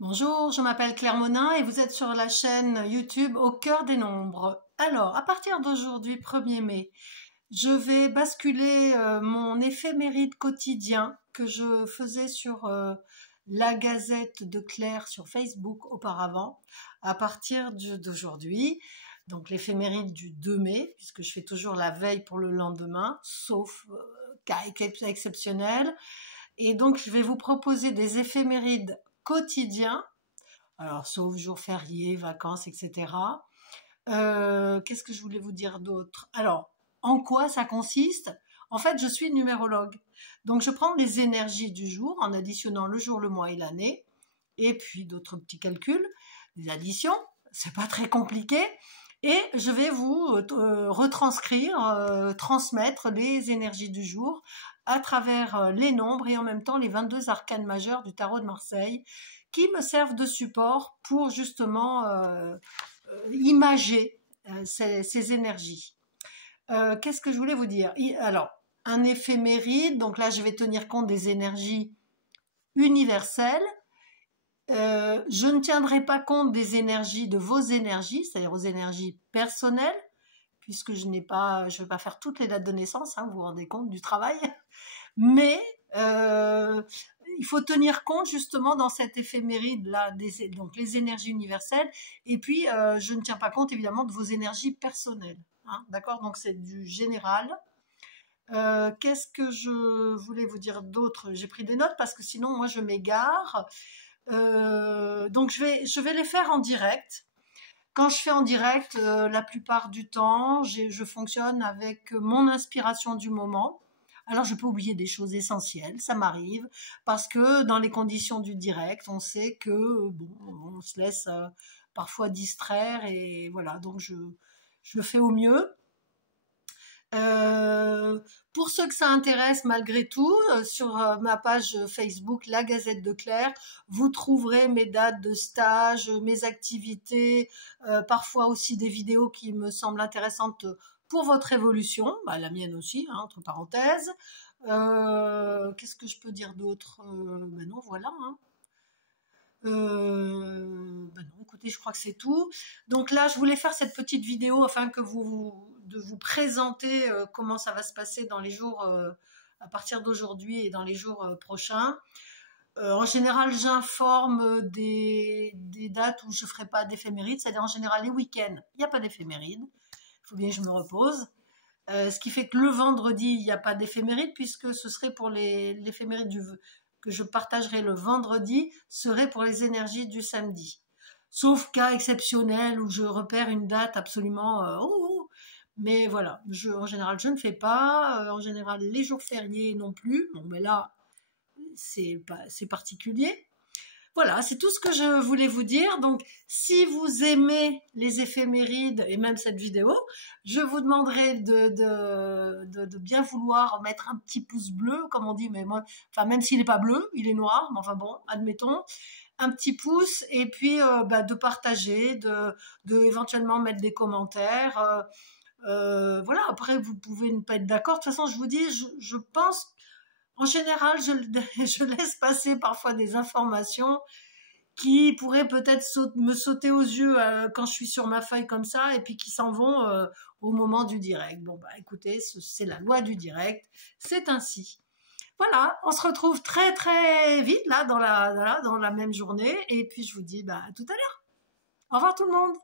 Bonjour, je m'appelle Claire Monin et vous êtes sur la chaîne YouTube Au cœur des nombres. Alors, à partir d'aujourd'hui, 1er mai, je vais basculer mon éphéméride quotidien que je faisais sur la Gazette de Claire sur Facebook auparavant, à partir d'aujourd'hui. Donc l'éphéméride du 2 mai, puisque je fais toujours la veille pour le lendemain, sauf cas exceptionnel. Et donc je vais vous proposer des éphémérides quotidiens, alors sauf jours fériés, vacances, etc. Qu'est-ce que je voulais vous dire d'autre? Alors, en quoi ça consiste? En fait, je suis numérologue. Donc, je prends les énergies du jour en additionnant le jour, le mois et l'année, et puis d'autres petits calculs, des additions. C'est pas très compliqué. Et je vais vous retranscrire, transmettre les énergies du jour à travers les nombres et en même temps les 22 arcanes majeurs du tarot de Marseille qui me servent de support pour justement imager ces énergies. Qu'est-ce que je voulais vous dire? Alors, un éphéméride, donc là je vais tenir compte des énergies universelles. Je ne tiendrai pas compte des énergies, de vos énergies, c'est-à-dire aux énergies personnelles, puisque je ne vais pas faire toutes les dates de naissance, hein, vous vous rendez compte du travail, mais il faut tenir compte justement dans cette éphéméride-là, donc les énergies universelles, et puis je ne tiens pas compte évidemment de vos énergies personnelles, hein, d'accord? Donc c'est du général. Qu'est-ce que je voulais vous dire d'autre? J'ai pris des notes parce que sinon moi je m'égare. Donc je vais les faire en direct. Quand je fais en direct, la plupart du temps, je fonctionne avec mon inspiration du moment. Alors je peux oublier des choses essentielles, ça m'arrive, parce que dans les conditions du direct, on sait que bon, on se laisse parfois distraire et voilà. Donc je fais au mieux. Pour ceux que ça intéresse malgré tout, sur ma page Facebook La Gazette de Claire, vous trouverez mes dates de stage, mes activités, parfois aussi des vidéos qui me semblent intéressantes pour votre évolution, bah, la mienne aussi, hein, entre parenthèses. Qu'est-ce que je peux dire d'autre? Ben non, voilà, hein. Ben non, écoutez, je crois que c'est tout. Donc là, je voulais faire cette petite vidéo afin que de vous présenter comment ça va se passer dans les jours à partir d'aujourd'hui et dans les jours prochains. En général, j'informe des dates où je ferai pas d'éphéméride, c'est-à-dire en général les week-ends, il n'y a pas d'éphéméride. Il faut bien que je me repose. Ce qui fait que le vendredi, il n'y a pas d'éphéméride puisque ce serait pour l'éphéméride que je partagerai le vendredi serait pour les énergies du samedi. Sauf cas exceptionnel où je repère une date absolument... mais voilà, en général, je ne fais pas. En général, les jours fériés non plus. Bon, mais là, c'est particulier. Voilà, c'est tout ce que je voulais vous dire. Donc, si vous aimez les éphémérides et même cette vidéo, je vous demanderai de bien vouloir mettre un petit pouce bleu, comme on dit, mais moi, enfin, même s'il n'est pas bleu, il est noir, mais enfin bon, admettons, un petit pouce, et puis de partager, de éventuellement mettre des commentaires. Voilà, après, vous pouvez ne pas être d'accord. De toute façon, je vous dis, je pense... En général, je laisse passer parfois des informations qui pourraient peut-être me sauter aux yeux quand je suis sur ma feuille comme ça et puis qui s'en vont au moment du direct. Bon, bah écoutez, c'est la loi du direct, c'est ainsi. Voilà, on se retrouve très très vite là dans la même journée et puis je vous dis bah, à tout à l'heure. Au revoir tout le monde.